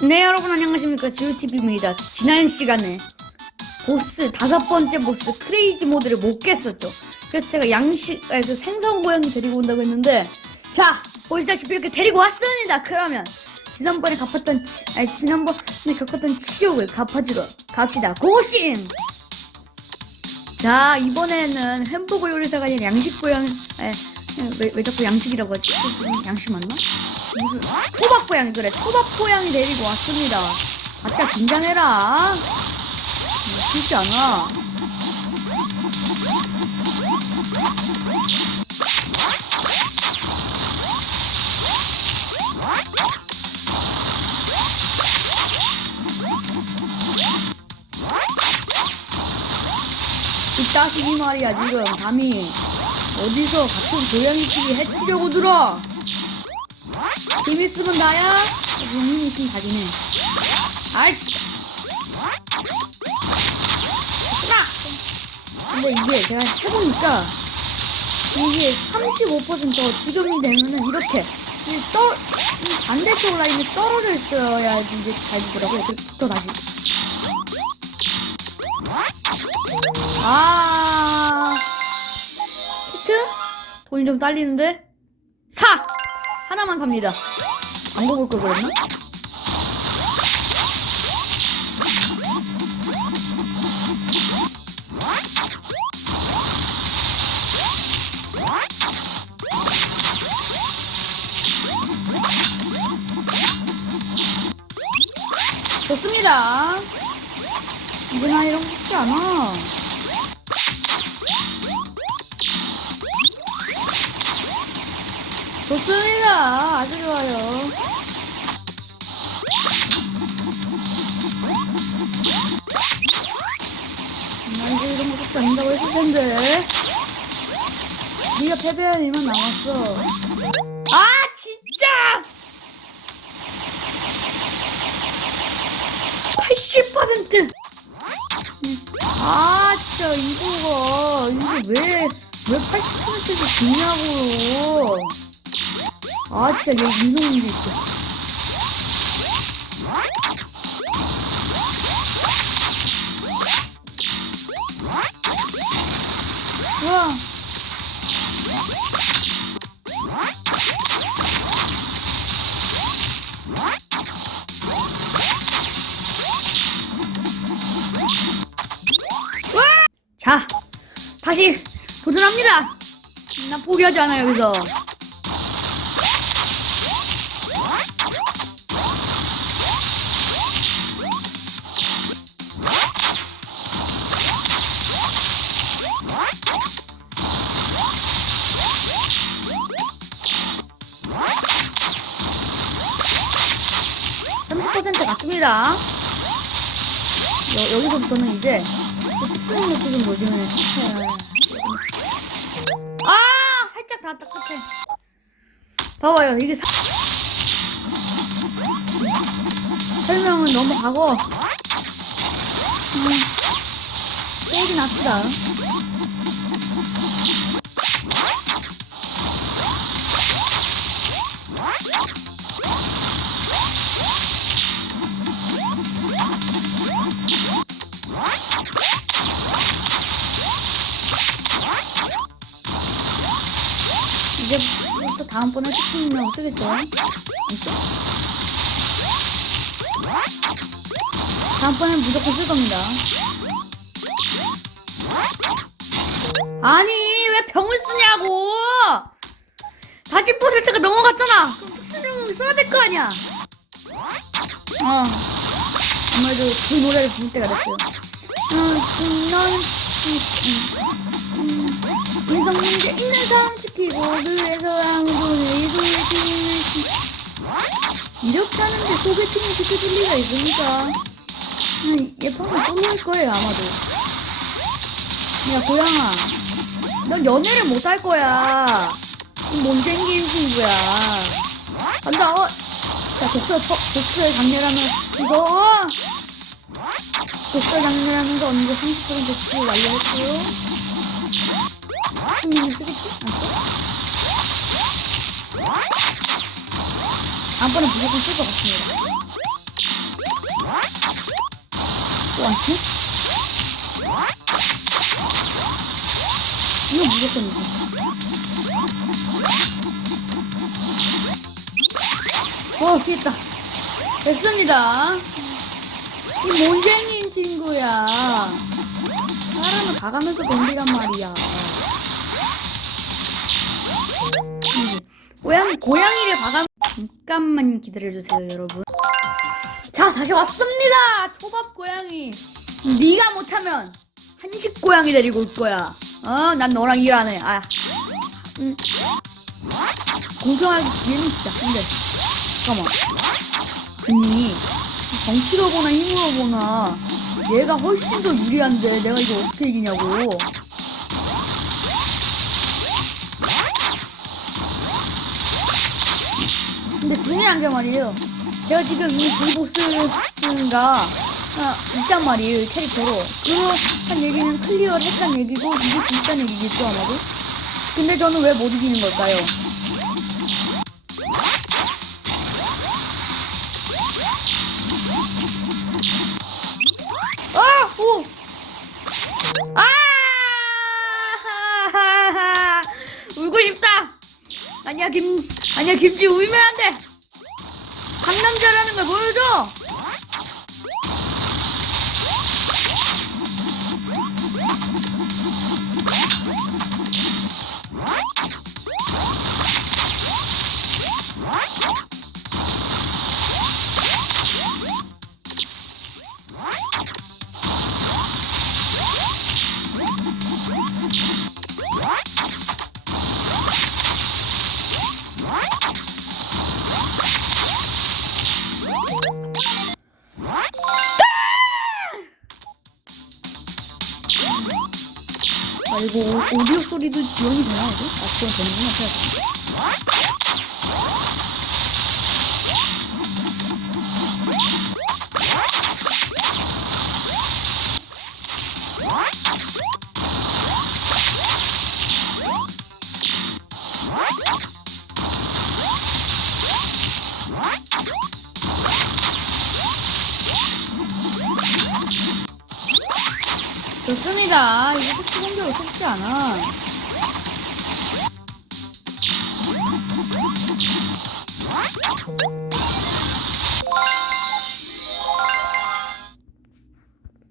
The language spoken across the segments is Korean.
네 여러분 안녕하십니까. 지오TV입니다. 지난 시간에 보스 다섯 번째 보스 크레이지 모드를 못 깼었죠. 그래서 제가 양식 아니 그 생선 고양이 데리고 온다고 했는데 자 보시다시피 이렇게 데리고 왔습니다. 그러면 지난번에 갚았던 치, 아니 지난번에 겪었던 치욕을 갚아주러 갑시다. 고심! 자 이번에는 햄버거 요리사가 아니라 양식 고양이 에, 왜, 왜 자꾸 양식이라고 하지? 양식 맞나? 무슨 토박 고양이 그래. 토박 고양이 데리고 왔습니다. 바짝 긴장해라. 쉽지 않아. 이 따시기 말이야 지금. 감히 어디서 같은 고양이끼리 해치려고 들어 힘 있으면 나야? 힘 있으면. 아이, 진짜. 나! 근데 이게 제가 해보니까 이게 35% 지금이 되면은 이렇게 이 떠, 이 반대쪽 라인이 떨어져 있어야지 이게 잘 되더라고요. 그부터 다시. 아? 돈이 좀 딸리는데? 사! 하나만 삽니다. 안 먹을 걸 그랬나? 좋습니다. 이거나 이런 거 쉽지 않아. 좋습니다. 아주 좋아요. 나 이제 이런 거 쉽지 않는다고 했을 텐데. 네가 패배할 일만 남았어. 아 진짜! 80%! 아 진짜 이거가 이거 왜왜 80%도 좋냐고 아 진짜 얘 인성 문제 있어. 뭐야 자 다시 도전합니다. 난 포기하지 않아요 여기서 30% 갔습니다. 여, 여기서부터는 이제 그 특수능 노트 좀 보시면. 아 살짝 닿았다 끝에. 봐봐요 이게 사... 설명은 넘어가고 음, 빼긴 합시다. 이제부터 다음번에 특수능력 쓰겠죠? 다음번엔 무조건 쓸 겁니다. 아니 왜 병을 쓰냐고! 40%가 넘어갔잖아. 그럼 특수능력 써야 될 거 아니야. 어. 아무래도 그 노래를 부를 때가 됐어요. 어, 음, 넌 음, 음, 음, 인성 문제 있는 사람 지키고 그래서 아무도 내 소개팅을 시 이렇게 하는데 소개팅을 시켜줄 리가 있습니까? 음, 얘 평생 쏠릴 거예요 아마도. 야 고양아, 넌 연애를 못 할 거야. 이 몸생긴 친구야. 간다. 어. 자 독서 퍼- 독서에 강렬하면 무서워. 독서 장르하면서 언니가 30% 치고 완료했고요. 승민이 쓰겠지? 안 써? 다음번에 무조건 쓸 것 같습니다. 또 왔어? 이거 무조건이지. 어, 피했다. 됐습니다. 이 몬쟁이인 친구야. 사람을 봐가면서 덤비란 말이야. 고양 고양이를 봐가 잠깐만 기다려주세요, 여러분. 자, 다시 왔습니다. 초밥 고양이. 네가 못하면 한식 고양이 데리고 올 거야. 어, 난 너랑 일하네. 아, 음. 공평하게 기회는 있자. 근데 잠깐만. 아니 덩치로 보나 힘으로 보나 얘가 훨씬 더 유리한데 내가 이거 어떻게 이기냐고. 근데 중요한 게 말이에요. 제가 지금 이 비보스가 아, 있단 말이에요, 캐릭터로. 그한 얘기는 클리어를 했단 얘기고, 이길 수 있다는 얘기겠죠, 아마도? 근데 저는 왜 못 이기는 걸까요? 아니야, 김, 아니야, 김치 울면 안 돼! 강남자라는 걸 보여줘! 이거 오- 오디오 소리도 지원이 되나, 이거? 아, 지원 되는구나. 좋습니다. 이거 속지 않아.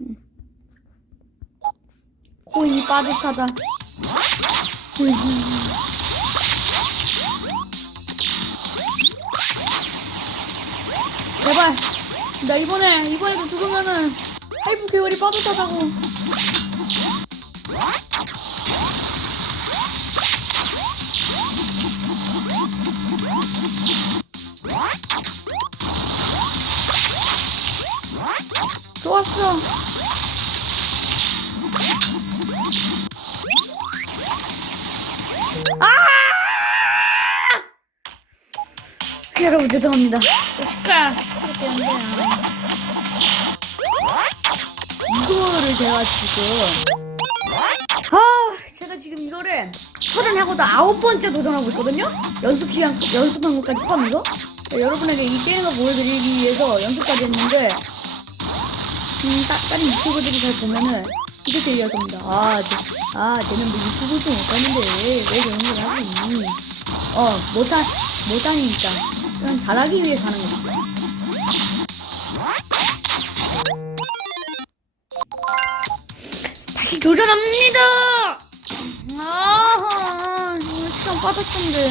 음. 코인이 빠듯하다. 제발. 나 이번에, 이번에도 죽으면은 하이브 계열이 빠듯하다고. 좋았어. 아! 여러분 죄송합니다. 돼요. 이거를 제가 지금 아 제가 지금 이거를 서른 하고도 아홉 번째 도전하고 있거든요. 연습 시간 연습한 것까지 포함해서 네, 여러분에게 이 게임을 보여드리기 위해서 연습까지 했는데 음, 따, 다른 유튜버들이 잘 보면은 이렇게 얘기할 겁니다. 아, 쟤, 아, 쟤는 뭐 유튜브도 못하는데 왜 그런 걸 하고 있니? 어, 못하, 못하니까. 그냥 잘하기 위해서 하는 겁니다. 도전합니다! 아, 시간 빠졌던데.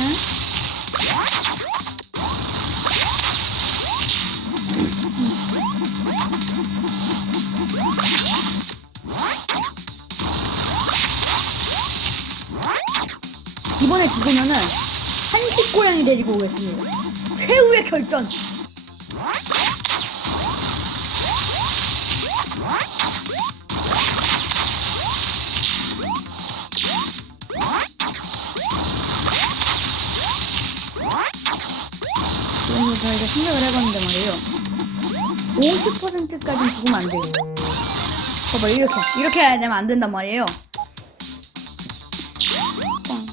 이번에 죽으면은 한식 고양이 데리고 오겠습니다. 최후의 결전. 저희가 생각을 해봤는데 말이에요. 50%까지는 죽으면 안 돼요. 봐봐 이렇게 이렇게 해야 되면 안 된단 말이에요. 빵.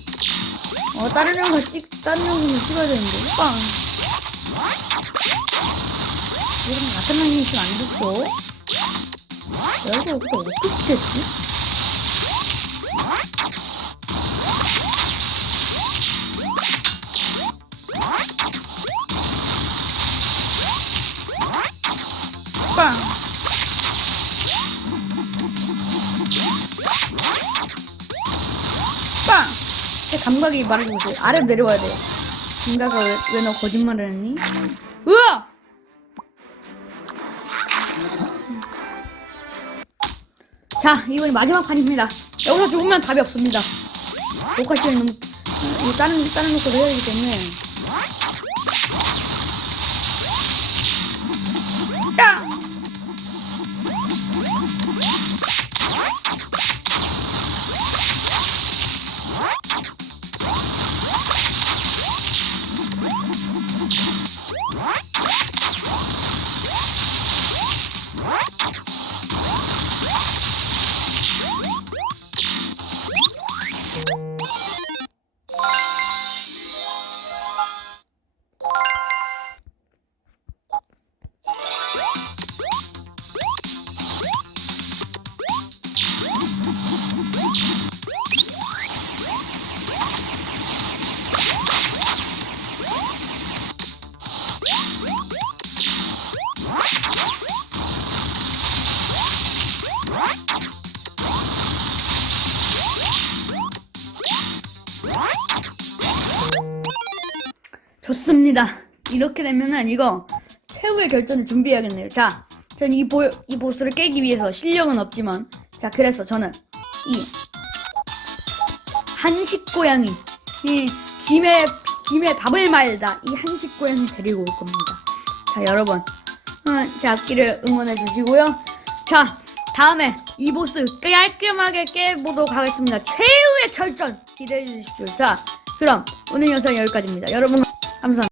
어 다른 영상 찍 다른 영상을 찍어야 되는데 빵. 이런 거 같은 방향이 지금 안 좋고 내가 여기다 어떻게 됐지? 제 감각이 말해주고 있어요. 아래로 내려와야 돼. 감각아, 왜, 왜 너 거짓말을 했니? 으아! 자, 이번이 마지막 판입니다. 여기서 죽으면 답이 없습니다. 녹화 시간이 너무, 다른, 다른 녹화를 해야 되기 때문에. 좋습니다. 이렇게 되면은 이거 최후의 결전을 준비해야겠네요. 자, 전 이 보, 이 보스를 깨기 위해서 실력은 없지만, 자, 그래서 저는 이 한식 고양이, 이 김에, 김에 밥을 말다, 이 한식 고양이 데리고 올 겁니다. 자, 여러분, 어, 제 앞길을 응원해 주시고요. 자, 다음에 이 보스 깔끔하게 깨보도록 하겠습니다. 최후의 결전 기대해 주십시오. 자, 그럼 오늘 영상 여기까지입니다. 여러분, 감사합니다.